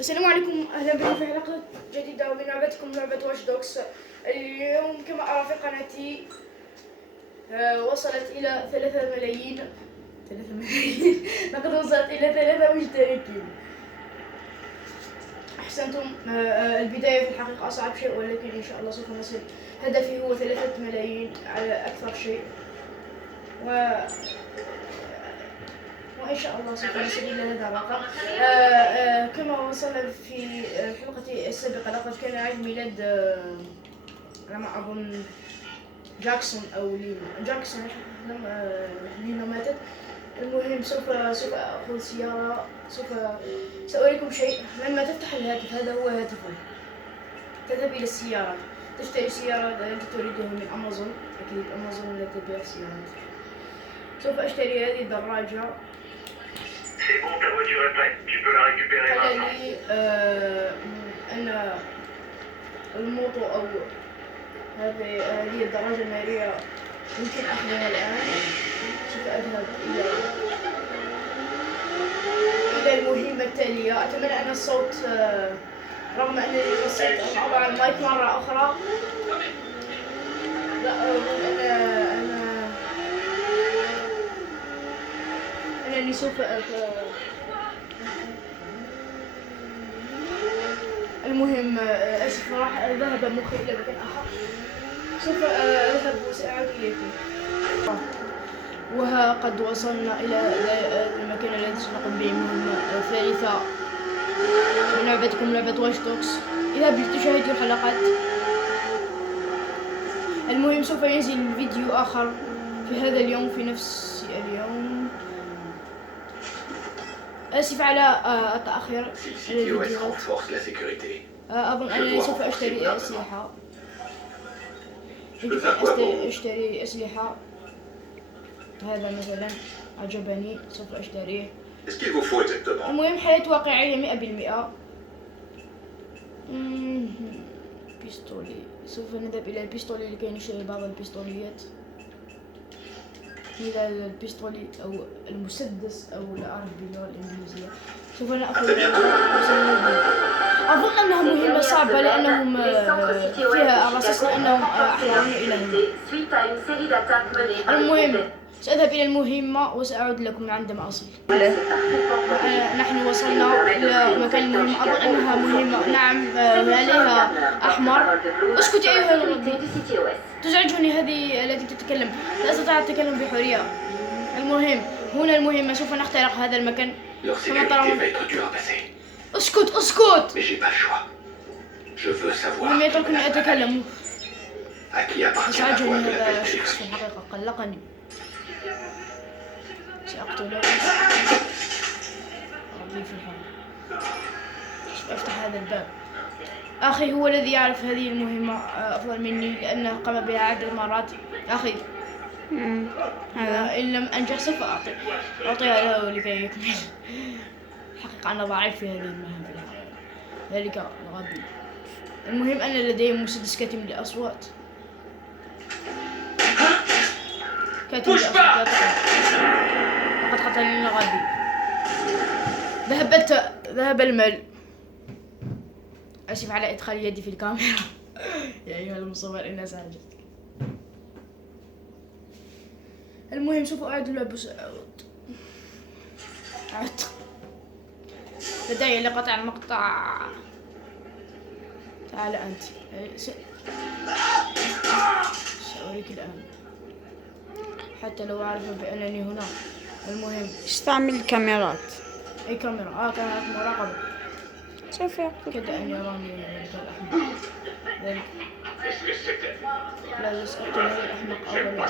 السلام عليكم، اهلا بكم في حلقه جديده من لعبتكم لعبه واتش دوغز. اليوم كما ارى في قناتي وصلت الى 3 ملايين لقد وصلت الى 3 مشتركين. احسنتم. البدايه في الحقيقه اصعب شيء، ولكن ان شاء الله سوف نصل. هدفي هو 3 ملايين على اكثر شيء، وإن شاء الله سوف نصل إلى هذا الرقم. كما وصلنا في الحلقة السابقة، لقد كان عيد ميلاد على ما أظن جاكسون أو جاكسون لما لينا ماتت. المهم سوف أخذ سيارة. سأريكم شيء. لما تفتح الهاتف، هذا هو هاتفه، تذهب إلى السيارة، تشتري سيارة أنت تريدها من أمازون. أكيد أمازون لا تبيع سيارات. سوف أشتري هذه الدراجة. C'est bon, ta voiture est prête. Tu peux la récupérer قال maintenant. لي أن الموتو أو هذه الدراجة النارية يمكن أخذها الآن. سوف أذهب إلى المهمة التالية. أتمنى أن الصوت، رغم أنني نسيت أن أضع المايك مرة أخرى، لا أنني سوف المهم أسف، راح ذهب مخي إلى مكان آخر. سوف أذهب وسأعود إليكم. وها قد وصلنا إلى المكان الذي سنقوم به المهمة الثالثة من لعبتكم لعبة واتش دوغز. اذهب لتشاهدوا الحلقات. المهم سوف ينزل فيديو آخر في هذا اليوم، في نفس اليوم. آسف على التأخير. أظن أنني سوف أشتري أسلحة. أشتري أسلحة. هذا مثلا عجبني، سوف أشتريه. المهم حياة واقعية 100%. بيستولي. سوف نذهب إلى البيستولي لكي نشتري بعض البيستوليات، إلى البيستولي أو المسدس أو لا أعرف باللغة الإنجليزية. سوف نأخذ. أظن أنها مهمة صعبة لأنهم فيها الرصاص، لأنهم أحيانون إلى هنا. المهم سأذهب إلى المهمة وسأعود لكم عندما أصل. نحن وصلنا إلى مكان المهمة. أظن أنها مهمة، نعم، عليها أحمر. اسكت أيها الغبي، تزعجني هذه التي تتكلم. لا أستطيع التكلم بحرية. المهم هنا المهمة. سوف نخترق هذا المكان كما ترون. اسكت. لم يتركني أتكلم. أزعجني هذا الشخص في الحقيقة، قلقني. سأقتله. ربي في الحرب. أفتح هذا الباب. أخي هو الذي يعرف هذه المهمة أفضل مني، لأنه قام بها عدة مرات. أخي هذا إن لم أنجح سوف أعطيها له لكي يكمل. الحقيقة أنا ضعيف في هذه المهام في الحقيقة، ذلك الغبي. المهم أن لديه مسدس كاتم للأصوات. لقد قتلني الغبي. ذهب المال. أسف على إدخال يدي في الكاميرا. يا أيها المصور، إنها سعجت. المهم سوف أعيد اللعب. عدت. لا داعي لقطع المقطع. تعال أنت. سأريك الآن، حتى لو أعرف بأنني هنا. المهم استعمل الكاميرات. أي كاميرا؟ كاميرات مراقبة. سوف يقتل. كاد أن يراني الأحمق ذلك. لا سأقتل هذا الأحمق أولا.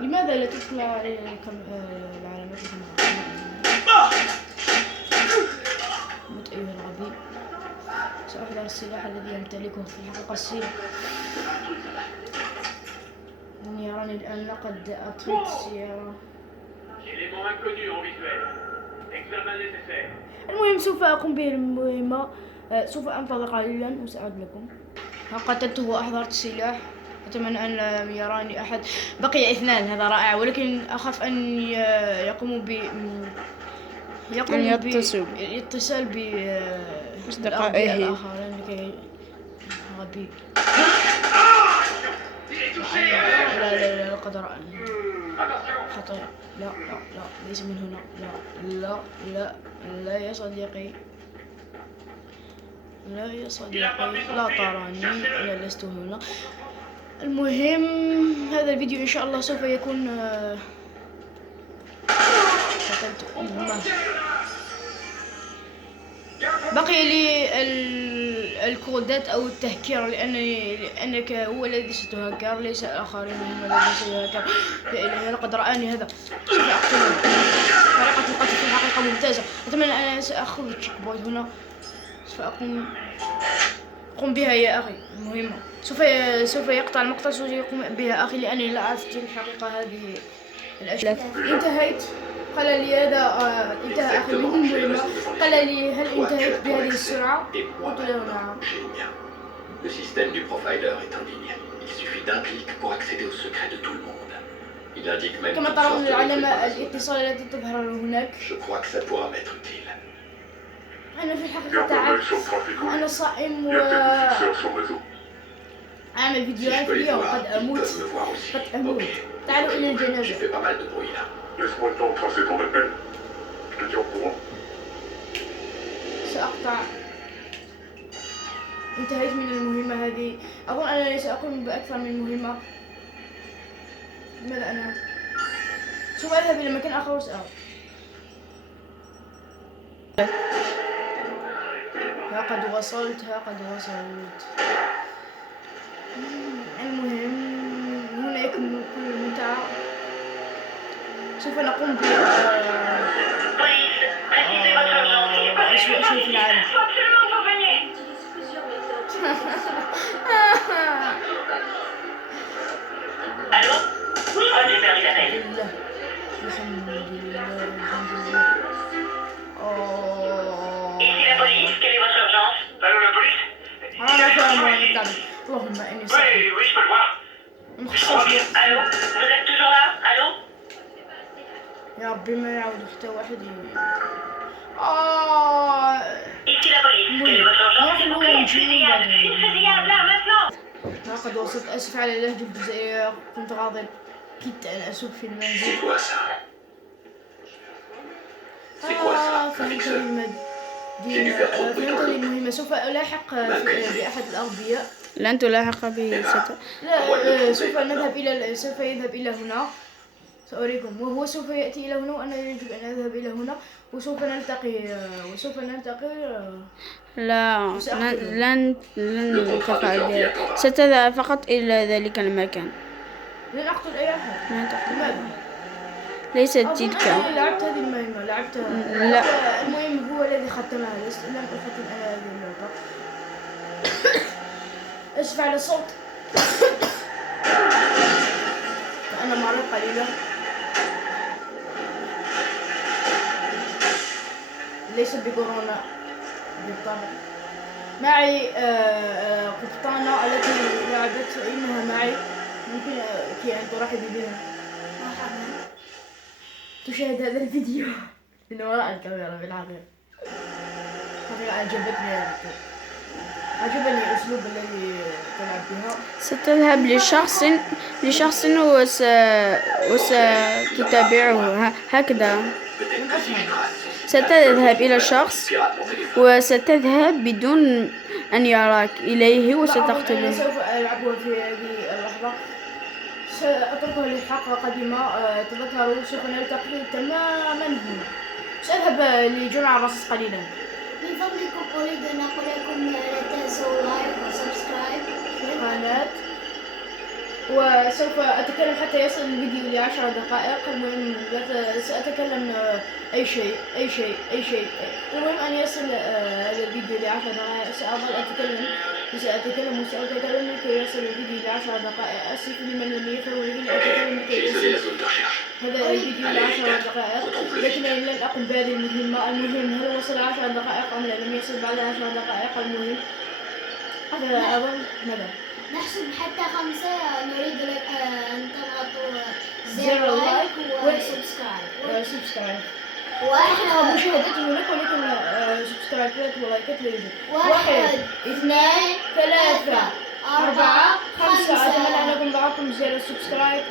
لماذا لا تطلع العلامات مت أيها الغبي. سأحضر السلاح الذي يمتلكه في الحقيقة السلاح. من يراني الآن لقد أطفئت السيارة. المهم سوف أقوم به المهمة. سوف أنتظر قليلا وسأعود لكم. قتلته وأحضرت السلاح. أتمنى أن لم يراني أحد. بقي 2، هذا رائع، ولكن أخاف أن يقوموا يقوم يتصل باتصال أصدقائه. الآخرين لكي غبي. لا لا لا لقد رأني خطأ. لا لا لا ليس من هنا. لا لا لا لا يا صديقي. لا يا صديقي لا تراني. أنا لست هنا. المهم هذا الفيديو إن شاء الله سوف يكون قتلت أمه. بقي لي الكودات أو التهكير لأنك هو الذي ستهكر ليس الآخرين هم الذين سيهكر. لا إله لقد رآني هذا. سوف أقتله. طريقة القتل في الحقيقة ممتازة. أتمنى أن سأخذ التشيك بوينت هنا. سوف قم بها يا أخي. مهمة. سوف يقطع المقطع. سوف يقوم بها أخي لأنني لا أعرف الحقيقة هذه الأشياء. انتهيت. قال لي هذا انتهى أخي من المهمة. قال لي هل انتهيت بهذه السرعة؟ قلت له نعم. Le système du profiler est indigne. Il suffit d'un clic pour accéder aux secrets de tout le monde. Il indique même كما toutes ترون sortes العلامة de الاتصال التي تظهر هناك. Je crois que ça pourra m'être utile. أنا في الحقيقة تعبت. أنا صائم أعمل فيديوهات اليوم. قد أموت. قد أموت. تعالوا إلى الجنازة. J'ai fait pas mal de bruit là. Laisse-moi le temps de tracer ton appel. Je te tiens au courant. سأقطع. انتهيت من المهمة هذه. أظن أنني سأقوم بأكثر من مهمة. ماذا أنا؟ سوف أذهب إلى مكان آخر وسأعود. ها قد وصلت. المهم هنا يكمل كل المتعة. سوف نقوم بأسوأ شيء في العالم. Allô? Oui, j'ai perdu l'appel. الحمد لله. Ici la police, quelle est votre urgence? Allô la police? اللهم إني Oui, صحيح. oui, je peux le voir. Allô? Vous êtes toujours là? Allô? يا ربي ما يعود حتى واحد Ici la police, quelle est votre urgence? S'il vous plaît, une fusillade là, maintenant! لقد وصلت. أسف على اللهجة الجزائرية. كنت غاضب. كدت أن أسوق في C'est المنزل. quoi ça? C'est quoi ça? فهمت Avec المهمة. سوف ألاحق بأحد الأغبياء. لن تلاحق به لا سوف يذهب إلى هنا. سأريكم. وهو سوف يأتي إلى هنا وأنا يجب أن أذهب إلى هنا. وسوف نلتقي لا لن تفعل ذلك. ستذهب فقط إلى ذلك المكان. لن أقتل أي أحد. ما تقتل. لماذا؟ ليست أظن تلك. أنني لعبت هذه المهمة. لعبتها. لا. المهم هو الذي ختمها. لم أختم أنا هذه اللعبة. أسف على الصوت. فأنا مريض قليلا. ليس بكورونا بالطبع. معي قبطانة التي لعبت. إنها معي. ممكن أن ترحبي بها. تشاهد هذا الفيديو من وراء الكاميرا. في الحقيقة عجبني الأسلوب الذي تلعب بها. ستذهب لشخص وستتابعه هكذا. لم أفهم. ستذهب إلى شخص وستذهب بدون أن يراك إليه أنا وستقتله. سوف ألعبها في هذه اللحظة. سأتركها للحلقة قادمة. تذكروا سوف نلتقي تماما هنا. سأذهب لجمع الرصاص قليلا. من فضلكم أريد أن أقول لكم لا تنسوا لايك وسبسكرايب في القناة. وسوف أتكلم حتى يصل الفيديو ل10 دقائق. المهم سأتكلم أي شيء. المهم أن يصل هذا الفيديو ل10 دقائق. سأظل أتكلم لكي يصل الفيديو ل10 دقائق. أسف لمن لم يفهم ولكن أتكلم لكي يصل هذا الفيديو ل10 دقائق. لكنني لن أقوم بهذه المهمة. المهم هل وصل 10 دقائق أم لا؟ لم يصل بعد 10 دقائق. المهم هذا أظن ماذا؟ نحسب حتى 5. نريد أن تضغطوا زر لايك لايك وسبسكرايب. حقيقة مشاهدات هناك، ولكن سبسكرايبات ولايكات لا يوجد. 1 2 3 4 5. 5. أتمنى أنكم ضغطتم زر السبسكرايب،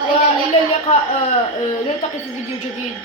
وإلى وإلى اللقاء. اللقاء. نلتقي في فيديو جديد.